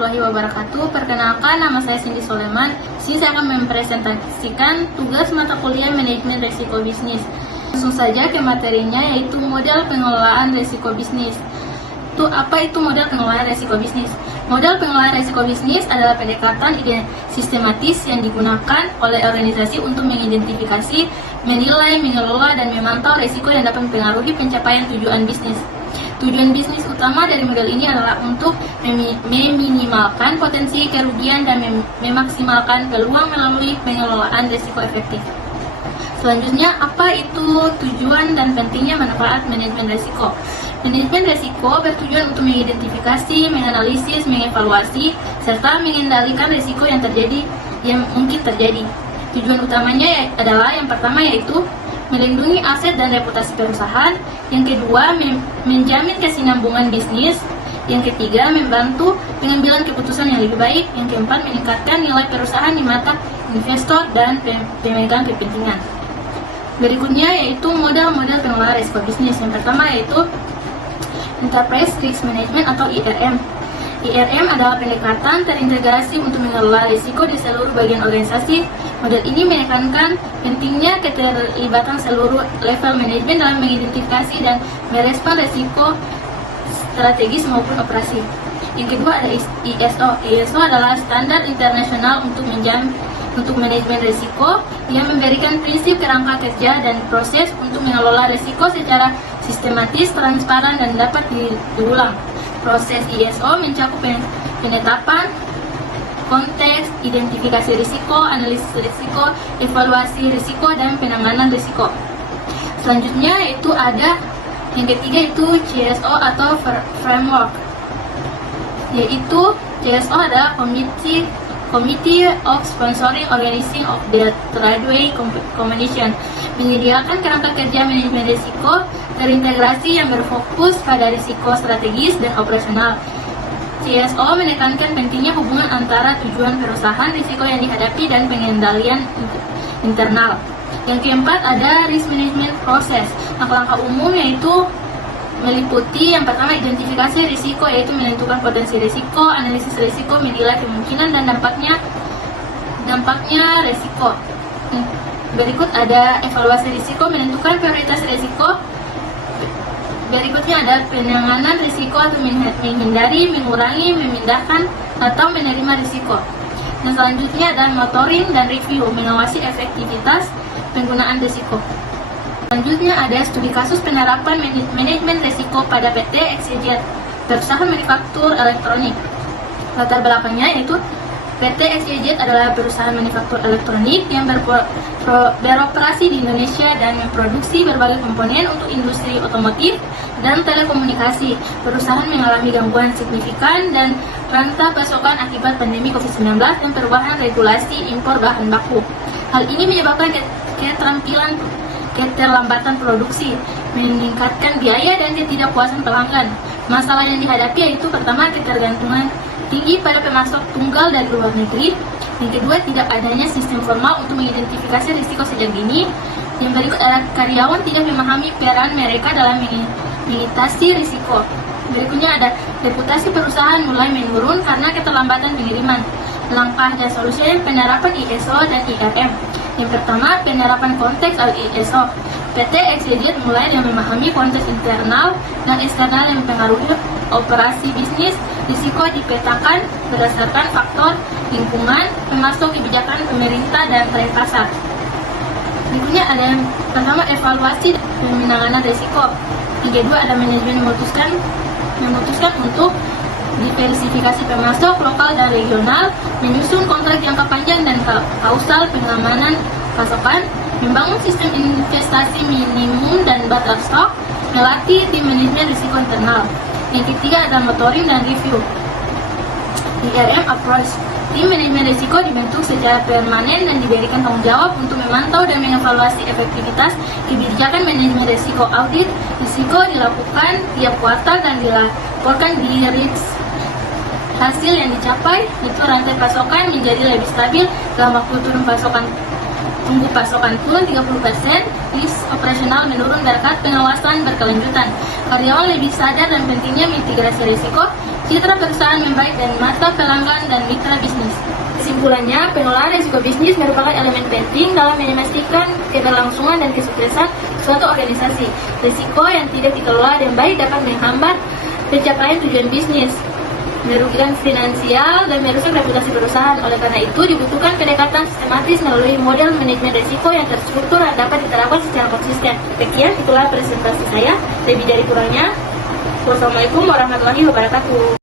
warahmatullahi wabarakatuh. Perkenalkan, nama saya Cindy Soleman. Di sini saya akan mempresentasikan tugas mata kuliah manajemen risiko bisnis. Langsung saja ke materinya, yaitu model pengelolaan risiko bisnis. Apa itu model pengelolaan risiko bisnis? Model pengelolaan risiko bisnis adalah pendekatan sistematis yang digunakan oleh organisasi untuk mengidentifikasi, menilai, mengelola, dan memantau risiko yang dapat mempengaruhi pencapaian tujuan bisnis. Tujuan bisnis utama dari model ini adalah untuk meminimalkan potensi kerugian dan memaksimalkan peluang melalui pengelolaan risiko efektif. Selanjutnya, apa itu tujuan dan pentingnya manfaat manajemen risiko? Manajemen risiko bertujuan untuk mengidentifikasi, menganalisis, mengevaluasi, serta mengendalikan risiko yang mungkin terjadi. Tujuan utamanya adalah yang pertama yaitu melindungi aset dan reputasi perusahaan, yang kedua menjamin kesinambungan bisnis, yang ketiga membantu pengambilan keputusan yang lebih baik, yang keempat meningkatkan nilai perusahaan di mata investor dan pemegang kepentingan. Berikutnya yaitu model-model pengelolaan risiko bisnis. Yang pertama yaitu Enterprise Risk Management atau IRM. IRM adalah pendekatan terintegrasi untuk mengelola risiko di seluruh bagian organisasi. Model ini menekankan pentingnya keterlibatan seluruh level manajemen dalam mengidentifikasi dan merespon risiko strategis maupun operasi. Yang kedua ada ISO. ISO adalah standar internasional untuk manajemen risiko yang memberikan prinsip kerangka kerja dan proses untuk mengelola risiko secara sistematis, transparan, dan dapat diulang. Proses ISO mencakup penetapan konteks, identifikasi risiko, analisis risiko, evaluasi risiko, dan penanganan risiko. Selanjutnya yaitu ada yang ketiga itu CSO atau framework. Yaitu CSO adalah Committee of Sponsoring Organizing of the Tradeway Combination, menyediakan kerangka kerja manajemen risiko terintegrasi yang berfokus pada risiko strategis dan operasional. CSO menekankan pentingnya hubungan antara tujuan perusahaan, risiko yang dihadapi, dan pengendalian internal. Yang keempat ada risk management process. Langkah-langkah umum yaitu meliputi yang pertama identifikasi risiko, yaitu menentukan potensi risiko, analisis risiko, menilai kemungkinan dan dampaknya risiko. Berikut ada evaluasi risiko, menentukan prioritas risiko. Berikutnya ada penanganan risiko atau menghindari, mengurangi, memindahkan, atau menerima risiko. Dan selanjutnya ada monitoring dan review, mengawasi efektivitas penggunaan risiko. Selanjutnya ada studi kasus penerapan manajemen risiko pada PT XYZ, perusahaan manufaktur elektronik. Latar belakangnya yaitu PT XYZ adalah perusahaan manufaktur elektronik yang beroperasi di Indonesia dan memproduksi berbagai komponen untuk industri otomotif dan telekomunikasi. Perusahaan mengalami gangguan signifikan dan rantai pasokan akibat pandemi COVID-19 dan perubahan regulasi impor bahan baku. Hal ini menyebabkan keterlambatan produksi, meningkatkan biaya dan ketidakpuasan pelanggan. Masalah yang dihadapi yaitu pertama ketergantungan tinggi pada pemasok tunggal dari luar negeri. Yang kedua tidak adanya sistem formal untuk mengidentifikasi risiko sejak dini. Yang berikut adalah karyawan tidak memahami peran mereka dalam mengatasi risiko. Berikutnya ada reputasi perusahaan mulai menurun karena keterlambatan pengiriman. Langkah dan solusinya penerapan ISO dan IRM. Yang pertama, penerapan konteks ISO. PT XYZ mulai dengan memahami konteks internal dan eksternal yang mempengaruhi operasi bisnis. Risiko dipetakan berdasarkan faktor lingkungan, termasuk kebijakan pemerintah dan tren pasar. Berikutnya ada yang pertama evaluasi dan penanganan risiko. Yang kedua ada manajemen memutuskan untuk diversifikasi pemasok lokal dan regional, menyusun kontrak jangka panjang dan kausal pengamanan pasokan, membangun sistem investasi minimum dan batas stok, melatih tim manajemen risiko internal. Yang ketiga ada monitoring dan review. IRM approach. Tim manajemen risiko dibentuk secara permanen dan diberikan tanggung jawab untuk memantau dan mengevaluasi efektivitas kebijakan manajemen risiko. Audit risiko dilakukan tiap kuartal dan dilaporkan di RIS. Hasil yang dicapai itu rantai pasokan menjadi lebih stabil dalam waktu turun pasokan Tunggu pasokan turun 30%, list operasional menurun berkat pengawasan berkelanjutan. Karyawan lebih sadar dan pentingnya mitigasi risiko, citra perusahaan membaik dan mata pelanggan dan mitra bisnis. Kesimpulannya, pengelolaan risiko bisnis merupakan elemen penting dalam memastikan keberlangsungan dan kesuksesan suatu organisasi. Risiko yang tidak dikelola dengan baik dapat menghambat pencapaian tujuan bisnis, merugikan finansial, dan merusak reputasi perusahaan. Oleh karena itu, dibutuhkan pendekatan sistematis melalui model manajemen risiko yang terstruktur dan dapat diterapkan secara konsisten. Sekian, itulah presentasi saya. Lebih dari kurangnya, wassalamualaikum warahmatullahi wabarakatuh.